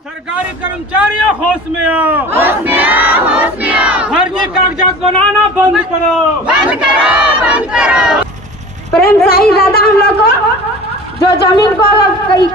सरकारी कर्मचारियों होश में आओ, होश में आओ, होश में आओ। फर्जी कागजात बनाना बंद करो, बंद करो, बंद करो। प्रेम शाही ज्यादा हम लोग को जो जमीन को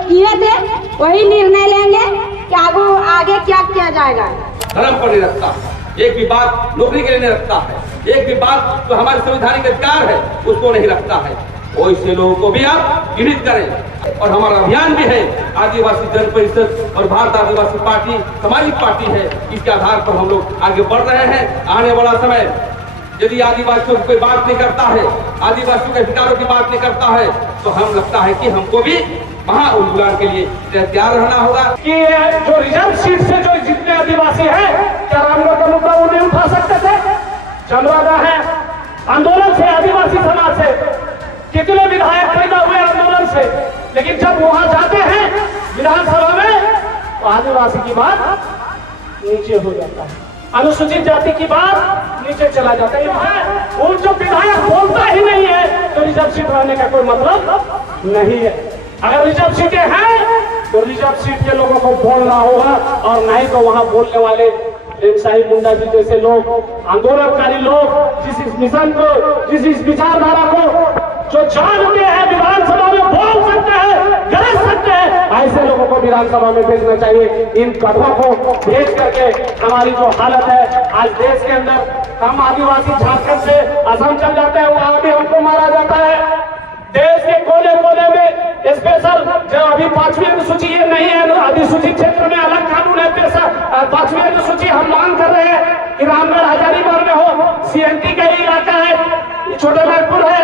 किए थे वही निर्णय लेंगे कि आगे क्या किया जाएगा। धर्म पर नहीं रखता है, एक भी बात नौकरी के लिए नहीं रखता है, एक भी बात जो हमारे संवैधानिक अधिकार है उसको नहीं रखता है। वैसे लोगों को भी आप गिरफ्तार करें। और हमारा अभियान भी है आदिवासी जन परिषद और भारत आदिवासी पार्टी सामाजिक पार्टी है, इसके आधार पर हम लोग आगे बढ़ रहे हैं। आने वाला समय यदि आदिवासियों की कोई बात नहीं करता है, आदिवासियों के अधिकारों की बात नहीं करता है, तो हम लगता है कि हमको भी वहाँ उलझाने के लिए तैयार रहना होगा। कि जो रिजर्व सीट से जो जितने आदिवासी हैं, क्या रामगढ़ का मुद्दा वो नहीं उठा सकते थे? चंद्रवादा है आंदोलन से, आदिवासी समाज से कितने विधायक पैदा हुए आंदोलन से, लेकिन जब वहां जाते हैं विधानसभा में तो आदिवासी की बात नीचे हो जाता है, अनुसूचित जाति की बात नीचे चला जाता है। वो जो विधायक बोलता ही नहीं है तो रिजर्व सीट रहने का कोई मतलब नहीं है। अगर रिजर्व सीटें हैं तो रिजर्व सीट के लोगों को बोलना होगा, और नहीं तो वहां बोलने वाले शाही मुंडा जी जैसे लोग, आंदोलनकारी लोग, जिस इस मिशन को, जिस इस विचारधारा को जो जानते हैं विधानसभा में बोल सकते हैं, गरज सकते हैं, ऐसे लोगों को विधानसभा में भेजना चाहिए। इन कथों को भेज करके हमारी जो हालत है आज देश के अंदर, हम आदिवासी झारखंड से असम चल जाते हैं, वहां भी हमको मारा जाता है। देश के कोने कोने में स्पेशल जो अभी 5वीं अनुसूची ये नहीं है, अधिसूचित क्षेत्र में अलग कानून है। 5वीं अनुसूची हम मांग कर रहे हैं कि रामगढ़ हजारीबाग में हो, सीएनटी का ही इलाका है, छोटे नागपुर है।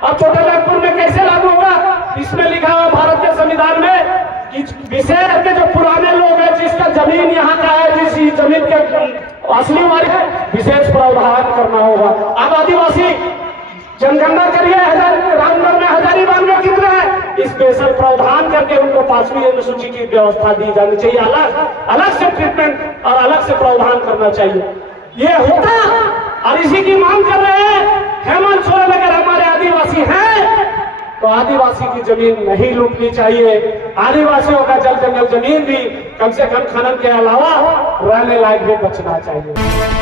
अब छोटे नागपुर में कैसे लागू होगा? इसमें लिखा हुआ भारत के संविधान में कि विशेष के जो पुराने लोग हैं, जिसका जमीन यहाँ का है, जिस जमीन के असली वाले विशेष प्रावधान करना होगा। अब आदिवासी जनगणना करिए, रामगढ़ में हजारीबाग में कितना है, स्पेशल प्रावधान करके उनको 5वीं अनुसूची की व्यवस्था दी जानी चाहिए। अलग से ट्रीटमेंट और अलग से प्रावधान करना चाहिए। ये होता और इसी की मांग कर रहे हैं। हेमंत सोरेन अगर हमारे आदिवासी हैं तो आदिवासी की जमीन नहीं लूटनी चाहिए। आदिवासियों का जल जंगल जमीन भी कम से कम खनन के अलावा रहने लायक भी बचना चाहिए।